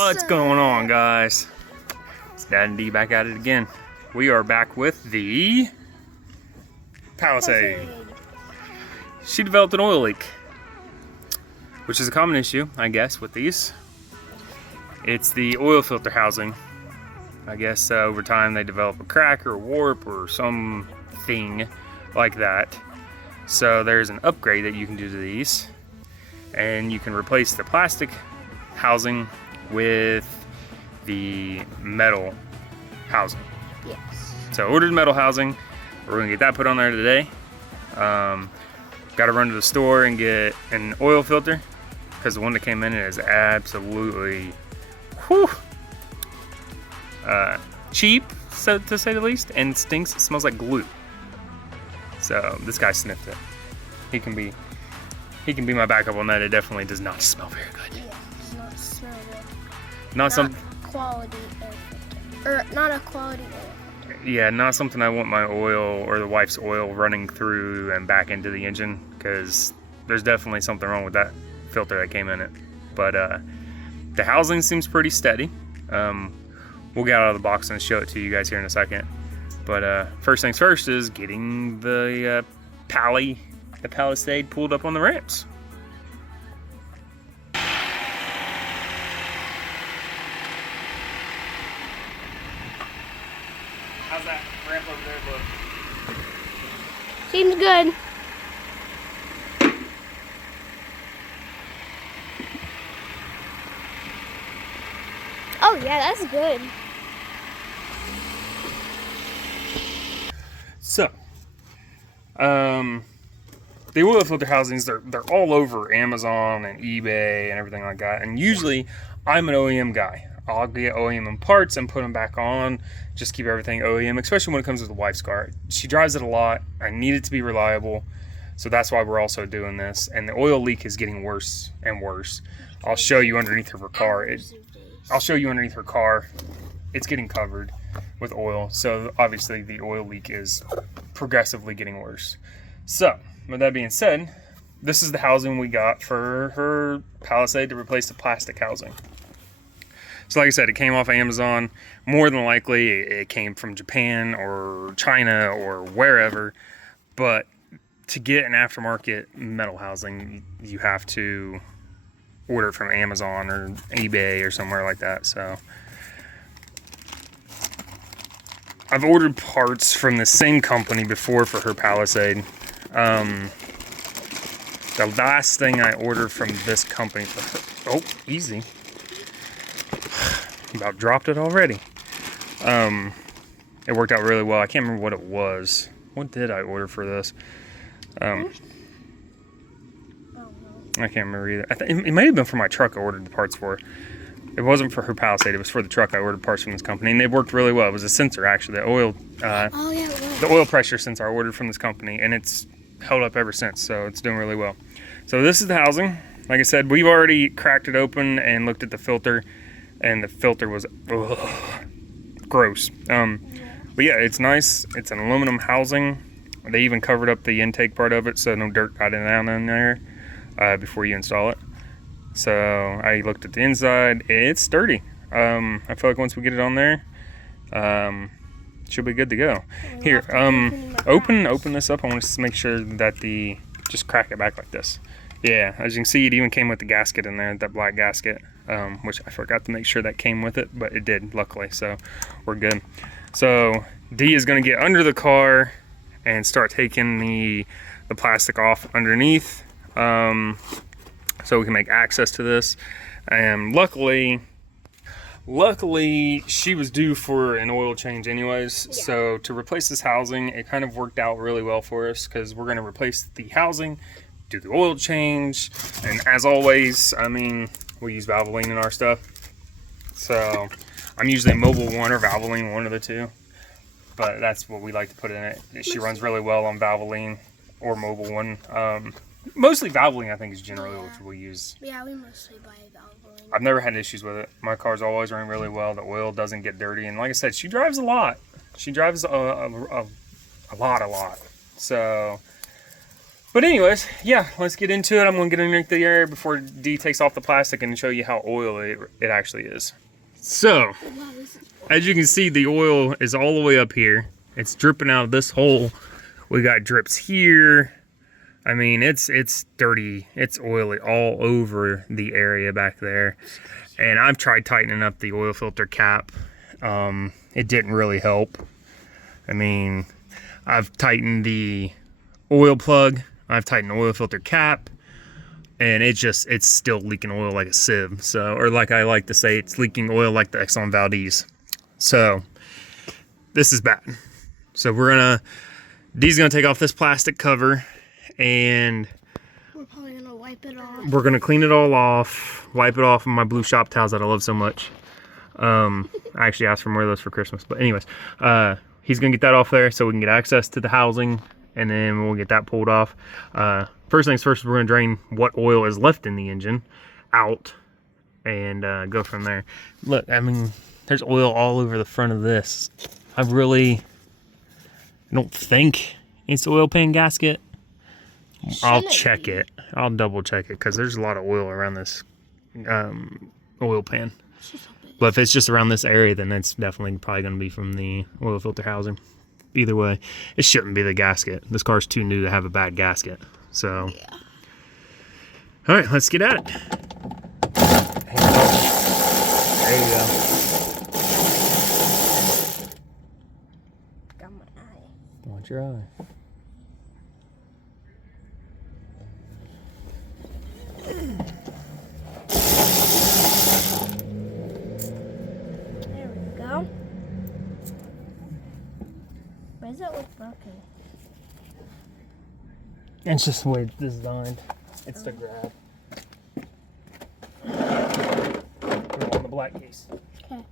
What's going on, guys? It's Dad and D back at it again. We are back with the Palisade. She developed an oil leak, which is a common issue, I guess, with these. It's the oil filter housing. I guess over time they develop a crack or a warp or something like that. So there's an upgrade that you can do to these, and you can replace the plastic housing with the metal housing. Yes. So I ordered metal housing. We're gonna get that put on there today. Got to run to the store and get an oil filter because the one that came in is absolutely cheap, so to say the least, and stinks. It smells like glue. So this guy sniffed it. He can be my backup on that. It definitely does not smell very good. Yeah, it does not smell good. Not some quality oil filter. Or not a quality oil filter. Yeah, not something I want my oil or the wife's oil running through and back into the engine, because there's definitely something wrong with that filter that came in it. But the housing seems pretty steady. We'll get out of the box and show it to you guys here in a second. But first things first is getting the Palisade pulled up on the ramps. How's that ramp over there look? Seems good. Oh yeah, that's good. So, the oil filter housings, they're all over Amazon and eBay and everything like that. And usually, I'm an OEM guy. I'll get OEM parts and put them back on. Just keep everything OEM, especially when it comes with the wife's car. She drives it a lot. I need it to be reliable. So that's why we're also doing this. And the oil leak is getting worse and worse. I'll show you underneath her car. I'll show you underneath her car. It's getting covered with oil. So obviously the oil leak is progressively getting worse. So with that being said, this is the housing we got for her Palisade to replace the plastic housing. So like I said, it came off Amazon. More than likely it came from Japan or China or wherever. But to get an aftermarket metal housing, you have to order it from Amazon or eBay or somewhere like that. So I've ordered parts from the same company before for her Palisade. The last thing I ordered from this company for her, oh, easy. About dropped it already. It worked out really well. I can't remember what it was. What did I order for this? I can't remember either. It might have been for my truck I ordered the parts for. It wasn't for her Palisade. It was for the truck I ordered parts from this company, and they worked really well. It was a sensor, actually, the oil, the oil pressure sensor I ordered from this company, and it's held up ever since. So it's doing really well. So this is the housing. Like I said, we've already cracked it open and looked at the filter, and the filter was gross. But yeah, it's nice. It's an aluminum housing. They even covered up the intake part of it, so no dirt got down in there before you install it. So I looked at the inside. It's sturdy. I feel like once we get it on there, she'll be good to go. Here, open this up. I want to make sure that just crack it back like this. Yeah, as you can see, it even came with the gasket in there, that black gasket, which I forgot to make sure that came with it, but it did, luckily, so we're good. So D is going to get under the car and start taking the plastic off underneath, so we can make access to this. And luckily she was due for an oil change anyways. Yeah. So to replace this housing, it kind of worked out really well for us, because we're going to replace the housing, do the oil change, and as always, I mean, we use Valvoline in our stuff. So I'm usually Mobil 1 or Valvoline, one of the two. But that's what we like to put in it. She runs really well on Valvoline or Mobil 1. Mostly Valvoline, I think, is generally what we use. Yeah, we mostly buy Valvoline. I've never had issues with it. My car's always running really well. The oil doesn't get dirty. And like I said, she drives a lot. She drives a lot. So But anyways, yeah, let's get into it. I'm gonna get underneath the air before D takes off the plastic and show you how oily it actually is. So, as you can see, the oil is all the way up here. It's dripping out of this hole. We got drips here. I mean, it's dirty. It's oily all over the area back there. And I've tried tightening up the oil filter cap. It didn't really help. I mean, I've tightened the oil plug. I've tightened the oil filter cap. And it's still leaking oil like a sieve. So, or like I like to say, it's leaking oil like the Exxon Valdez. So, this is bad. So D's gonna take off this plastic cover, and we're probably gonna wipe it off. We're gonna clean it all off, wipe it off with my blue shop towels that I love so much. I actually asked for more of those for Christmas, but anyways, he's gonna get that off there so we can get access to the housing, and then we'll get that pulled off. First things first, we're gonna drain what oil is left in the engine out, and go from there. Look, I mean, there's oil all over the front of this. I don't think it's the oil pan gasket. I'll check it. I'll double check it because there's a lot of oil around this oil pan. But if it's just around this area, then it's definitely probably going to be from the oil filter housing. Either way, it shouldn't be the gasket. This car's too new to have a bad gasket. So, yeah. All right, let's get at it. There you go. Got my eye. Watch your eye. There we go. Why does it look broken? It's just the way it's designed. It's to grab. Put it on the black case. Okay.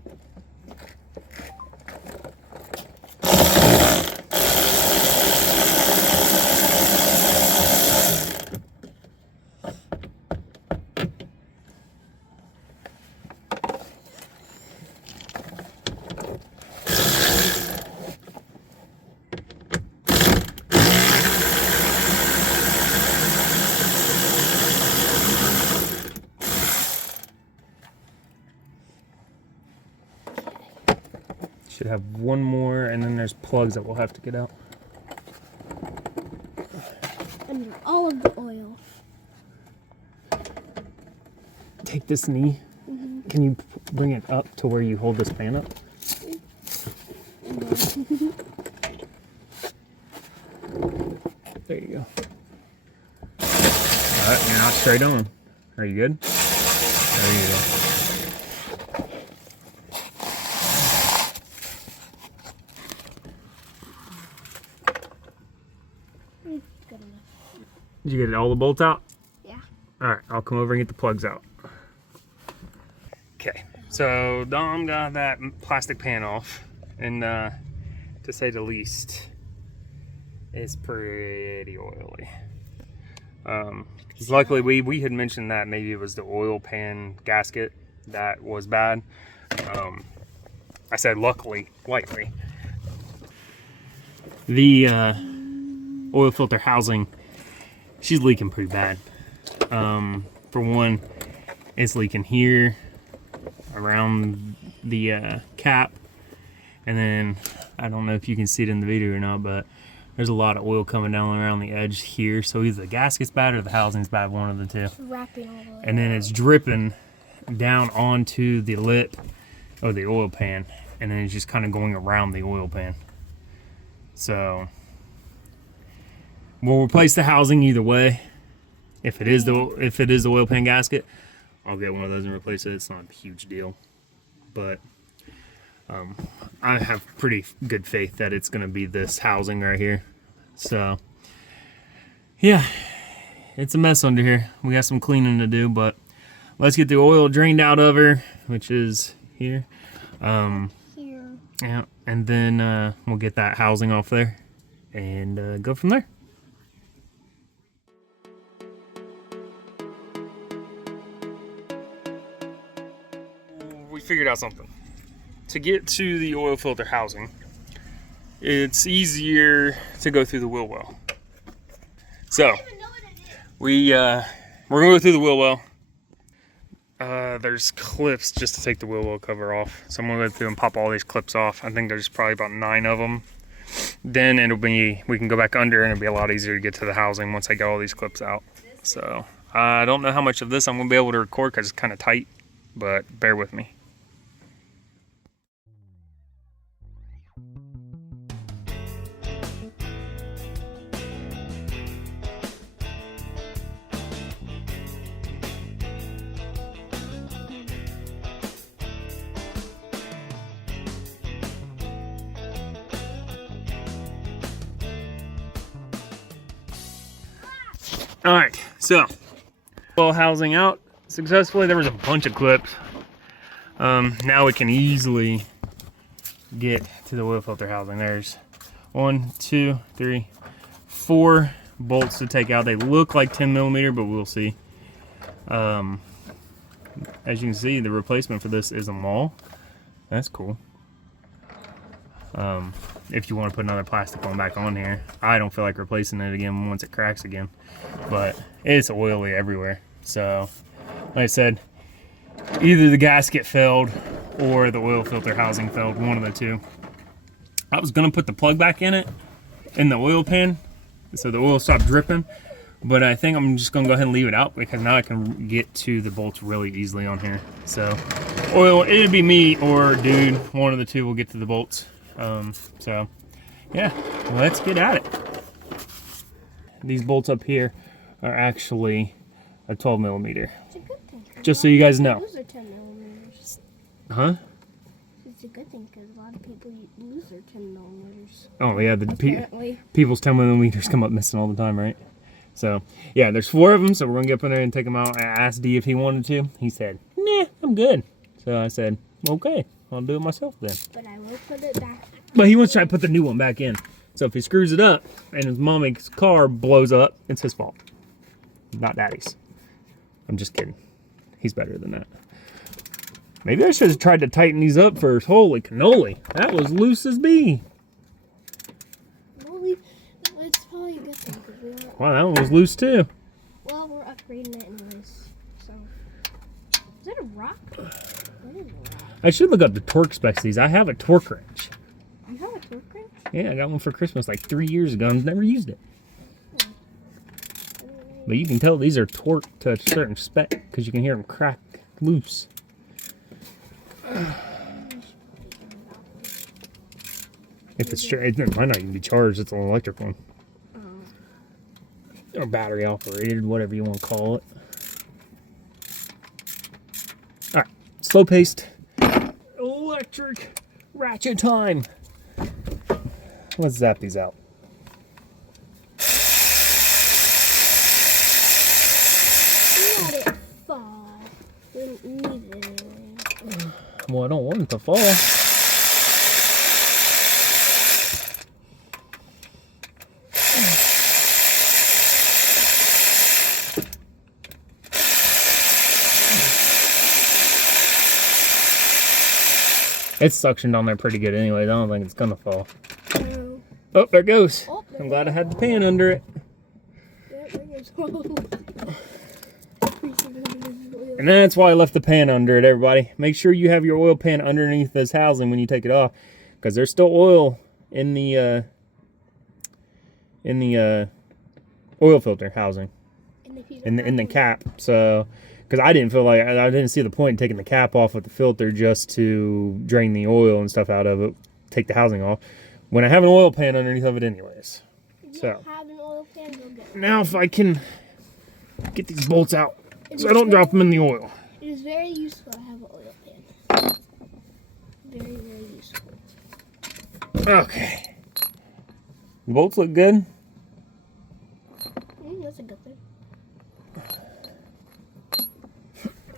Should have one more, and then there's plugs that we'll have to get out. Under all of the oil. Take this knee. Mm-hmm. Can you bring it up to where you hold this pan up? Mm-hmm. There you go. Alright, you're not straight on. Are you good? There you go. Good enough. Did you get all the bolts out? Yeah. Alright, I'll come over and get the plugs out. Okay, so Dom got that plastic pan off, and to say the least, it's pretty oily. Luckily, we had mentioned that maybe it was the oil pan gasket that was bad. I said luckily, lightly. The oil filter housing, she's leaking pretty bad. For one, it's leaking here around the cap, and then I don't know if you can see it in the video or not, but there's a lot of oil coming down around the edge here. So either the gasket's bad or the housing's bad, one of the two. Wrapping all the way. And then it's dripping down onto the lip of the oil pan, and then it's just kind of going around the oil pan. So we'll replace the housing either way. If it is the oil pan gasket, I'll get one of those and replace it. It's not a huge deal, but I have pretty good faith that it's going to be this housing right here. So yeah, it's a mess under here. We got some cleaning to do, but let's get the oil drained out of her, which is here. Here. Yeah, and then we'll get that housing off there and go from there. We figured out something. To get to the oil filter housing, it's easier to go through the wheel well. So we're gonna go through the wheel well. There's clips just to take the wheel well cover off. So I'm gonna go through and pop all these clips off. I think there's probably about 9 of them. Then we can go back under and it'll be a lot easier to get to the housing once I get all these clips out. So I don't know how much of this I'm gonna be able to record because it's kind of tight, but bear with me. All right, so well, housing out successfully. There was a bunch of clips. Now we can easily get to the oil filter housing. There's 1, 2, 3, 4 bolts to take out. They look like 10mm, but we'll see. As you can see, the replacement for this is a maul. That's cool. If you want to put another plastic one back on here, I don't feel like replacing it again once it cracks again, but it's oily everywhere. So like I said, either the gasket failed or the oil filter housing failed, one of the two. I was gonna put the plug back in it in the oil pan so the oil stopped dripping, but I think I'm just gonna go ahead and leave it out because now I can get to the bolts really easily on here. So oil, it'd be me or dude, one of the two will get to the bolts. So yeah, let's get at it. These bolts up here are actually a 12mm. It's a good thing. Just so you guys know. Those are 10mm. Huh? It's a good thing because a lot of people lose their 10mm. Oh yeah, Apparently. people's 10mm come up missing all the time, right? So yeah, there's 4 of them, so we're gonna get up in there and take them out. I asked D if he wanted to. He said, nah, I'm good. So I said, okay, I'll do it myself then. But I will put it back. But he wants to try to put the new one back in. So if he screws it up and his mommy's car blows up, it's his fault, not daddy's. I'm just kidding. He's better than that. Maybe I should have tried to tighten these up first. Holy cannoli. That was loose as bee. Well, it's probably a good thing because we are. Wow, that one was loose too. Well, we're upgrading it anyways. So, is that a rock? That is a rock. I should look up the torque specs of these. I have a torque wrench. You have a torque wrench? Yeah, I got one for Christmas like 3 years ago and never used it. But you can tell these are torqued to a certain spec because you can hear them crack loose. If it's it might not even be charged, it's an electric one. Or battery operated, whatever you want to call it. Alright, slow paced electric ratchet time. Let's zap these out. Let it fall. We don't need it anyway. Well, I don't want it to fall. It's suctioned on there pretty good anyway. I don't think it's gonna fall. No. Oh, there it goes. Oh, there I'm glad I had the pan under it. Yeah, there goes. And that's why I left the pan under it, everybody. Make sure you have your oil pan underneath this housing when you take it off, because there's still oil in the oil filter housing, in the cap. So, because I didn't feel like I didn't see the point in taking the cap off with the filter just to drain the oil and stuff out of it, take the housing off, when I have an oil pan underneath of it anyways. So have an oil pan, go get it. now if I can get these bolts out so I don't drop them in the oil. It is very useful to have an oil pan. Very, very useful. Okay. The bolts look good. That's a good thing.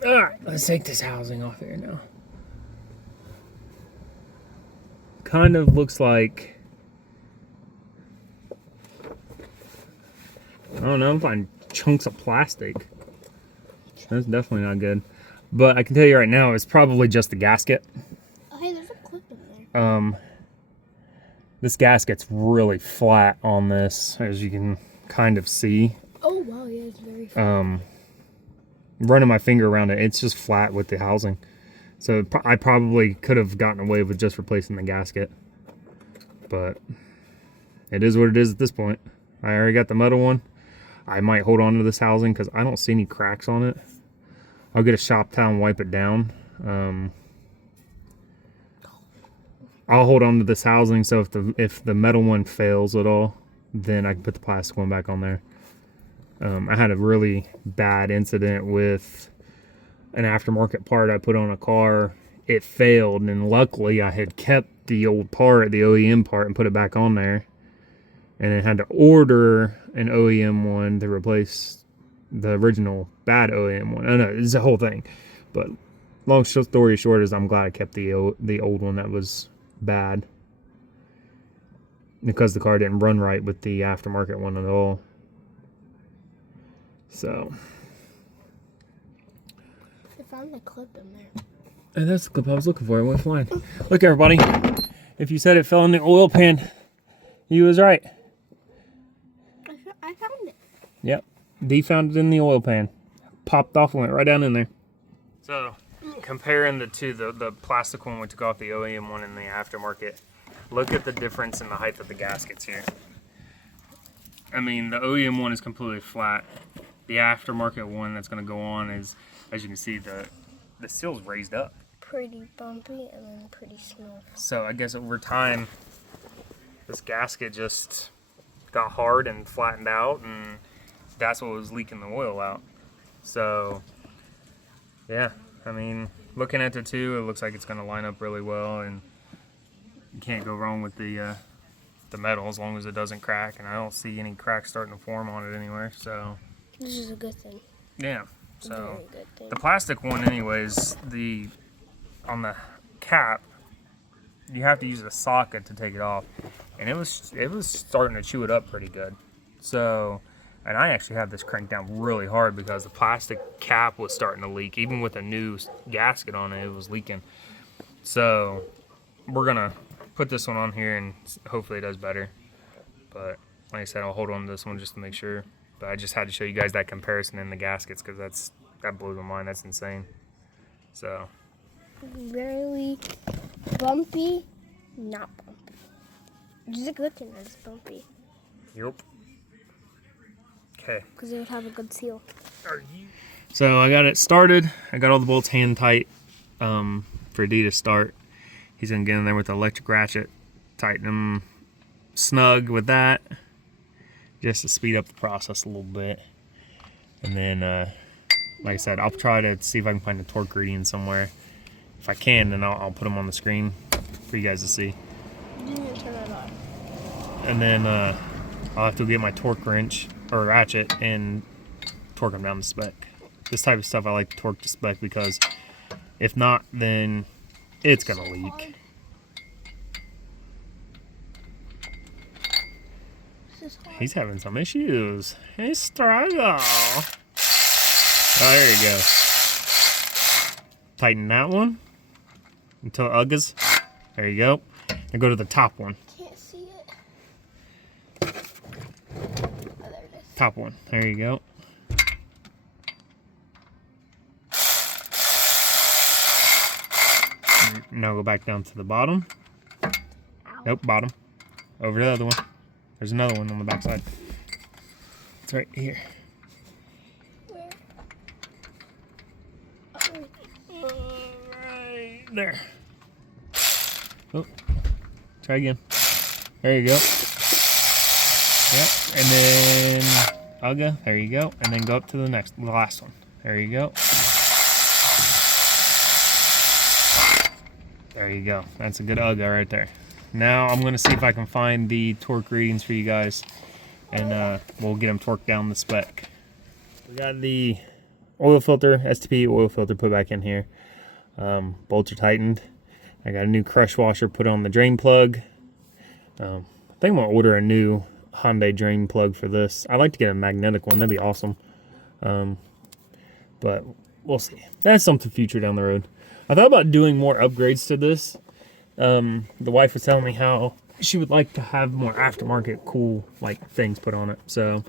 Alright, let's take this housing off here now. Kind of looks like, I don't know, I'm finding chunks of plastic. That's definitely not good. But I can tell you right now, it's probably just the gasket. Oh, hey, there's a clip in there. This gasket's really flat on this, as you can kind of see. Oh wow, yeah, it's very flat. Running my finger around it, it's just flat with the housing. So I probably could have gotten away with just replacing the gasket. But it is what it is at this point. I already got the metal one. I might hold on to this housing because I don't see any cracks on it. I'll get a shop towel and wipe it down. I'll hold on to this housing, so if the metal one fails at all, then I can put the plastic one back on there. I had a really bad incident with an aftermarket part I put on a car. It failed, and luckily I had kept the old part, the OEM part, and put it back on there. And I had to order an OEM one to replace the original bad OEM one. I know, it's a whole thing. But long story short is I'm glad I kept the old one that was bad, because the car didn't run right with the aftermarket one at all. So I found the clip in there. And that's the clip I was looking for. It went flying. Look, everybody. If you said it fell in the oil pan, you was right. I found it. Yep. D found it in the oil pan. Popped off and went right down in there. So, comparing the two, the plastic one we took off, the OEM one, and the aftermarket, look at the difference in the height of the gaskets here. I mean, the OEM one is completely flat. The aftermarket one that's going to go on is, as you can see, the seal's raised up. Pretty bumpy and then pretty smooth. So I guess over time, this gasket just got hard and flattened out, and that's what was leaking the oil out. So yeah, I mean, looking at the two, it looks like it's going to line up really well, and you can't go wrong with the metal as long as it doesn't crack, and I don't see any cracks starting to form on it anywhere. So this is a good thing. Yeah. So Very good thing. the plastic one, anyways, on the cap, you have to use a socket to take it off, and it was starting to chew it up pretty good. So, and I actually had this cranked down really hard because the plastic cap was starting to leak. Even with a new gasket on it, it was leaking. So we're gonna put this one on here and hopefully it does better. But like I said, I'll hold on to this one just to make sure. But I just had to show you guys that comparison in the gaskets because that blew my mind. That's insane. So Really bumpy, not bumpy. Which is a good thing that it's bumpy. yep. Okay. Because it would have a good seal. So I got it started. I got all the bolts hand tight for D to start. He's gonna get in there with the electric ratchet, tighten them snug with that, just to speed up the process a little bit. And then, like I said, I'll try to see if I can find a torque reading somewhere. If I can, then I'll put them on the screen for you guys to see. You didn't turn it on. And then I'll have to get my torque wrench or ratchet and torque them down to spec. This type of stuff I like to torque to spec because if not, then it's gonna leak. He's having some issues. Hey, struggle. Oh, there you go. Tighten that one until it uggas. There you go. Now go to the top one. Can't see it. Oh, there it is. Top one. There you go. Now go back down to the bottom. Ow. Nope, bottom. Over to the other one. There's another one on the back side. It's right here. Where? Right there. Oh, try again. There you go. Yep, and then Ugga. There you go. And then go up to the last one. There you go. There you go. That's a good Ugga right there. Now I'm going to see if I can find the torque readings for you guys, and we'll get them torqued down the spec. We got the oil filter, STP oil filter put back in here. Bolts are tightened. I got a new crush washer put on the drain plug. I think I'm going to order a new Hyundai drain plug for this. I'd like to get a magnetic one. That'd be awesome. But we'll see. That's something future down the road. I thought about doing more upgrades to this. The wife was telling me how she would like to have more aftermarket cool like things put on it. So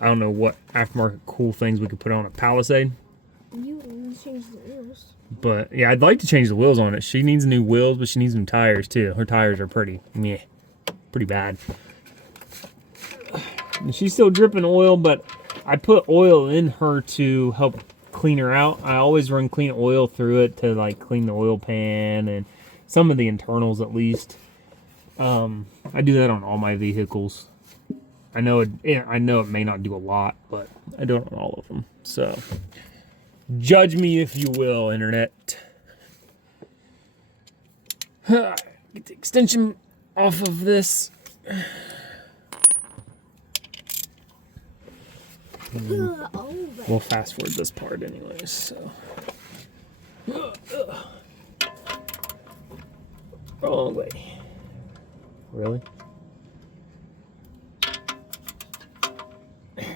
I don't know what aftermarket cool things we could put on a Palisade. You change the wheels. But yeah, I'd like to change the wheels on it. She needs new wheels, but she needs new tires too. Her tires are pretty bad. And she's still dripping oil, but I put oil in her to help clean her out. I always run clean oil through it to like clean the oil pan and some of the internals at least. I do that on all my vehicles. I know it may not do a lot, but I do it on all of them. So judge me if you will, internet. Get the extension off of this. We'll fast forward this part anyways, so. Wrong way. Really? There's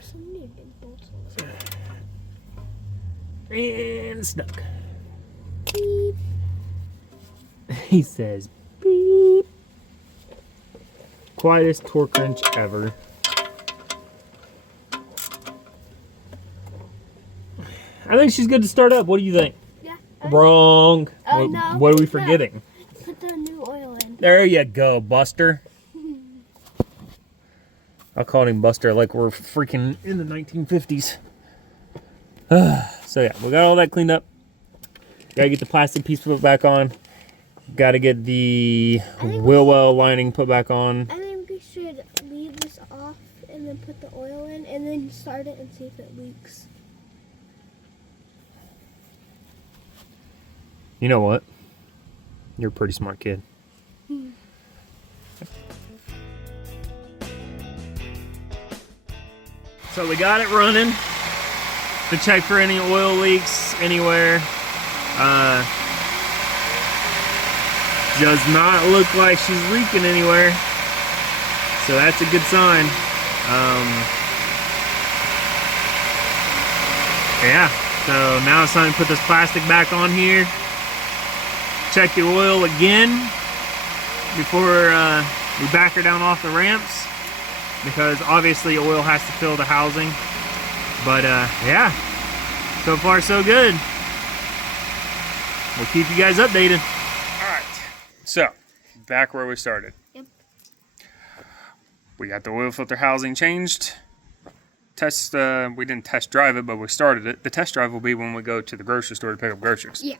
so many big bolts on this. And stuck. Beep. He says beep. Quietest torque wrench ever. I think she's good to start up. What do you think? Yeah. Wrong. No. What are we forgetting? Put the new oil in. There you go, Buster. I called him Buster like we're freaking in the 1950s. So yeah, we got all that cleaned up. Gotta get the plastic piece put back on. Gotta get the wheel well lining put back on. I think we should leave this off and then put the oil in and then start it and see if it leaks. You know what? You're a pretty smart kid. So we got it running to check for any oil leaks anywhere. Does not look like she's leaking anywhere. So that's a good sign. Yeah, so now it's time to put this plastic back on here. Check the oil again before we back her down off the ramps, because obviously oil has to fill the housing. But yeah, so far so good. We'll keep you guys updated. All right, so back where we started. Yep. We got the oil filter housing changed. We didn't test drive it, but we started it. The test drive will be when we go to the grocery store to pick up groceries. Yeah.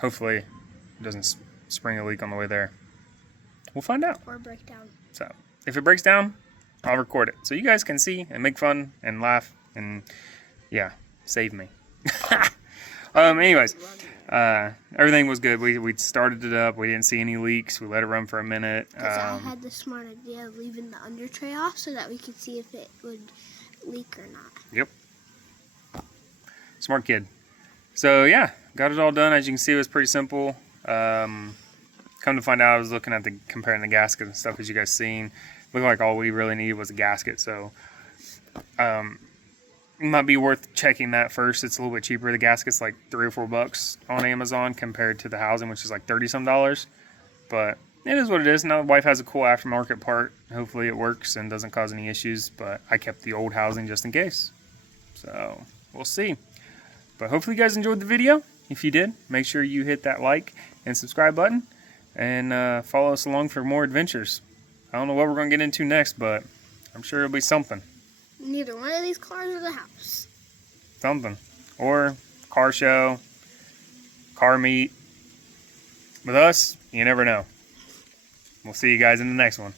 Hopefully it doesn't spring a leak on the way there. We'll find out. Or breakdown. So if it breaks down, I'll record it so you guys can see and make fun and laugh and yeah, save me. Anyways, everything was good. We started it up. We didn't see any leaks. We let it run for a minute. Because I had the smart idea of leaving the under tray off so that we could see if it would leak or not. Yep. Smart kid. So yeah, got it all done. As you can see, it was pretty simple. Come to find out, I was looking at comparing the gasket and stuff, as you guys seen. Looked like all we really needed was a gasket. So it might be worth checking that first. It's a little bit cheaper. The gasket's like $3 or $4 on Amazon compared to the housing, which is like $30-some. But it is what it is. Now the wife has a cool aftermarket part. Hopefully it works and doesn't cause any issues. But I kept the old housing just in case. So we'll see. But hopefully you guys enjoyed the video. If you did, make sure you hit that like and subscribe button. And follow us along for more adventures. I don't know what we're going to get into next, but I'm sure it'll be something. Neither one of these cars or the house. Something. Or car show, car meet. With us, you never know. We'll see you guys in the next one.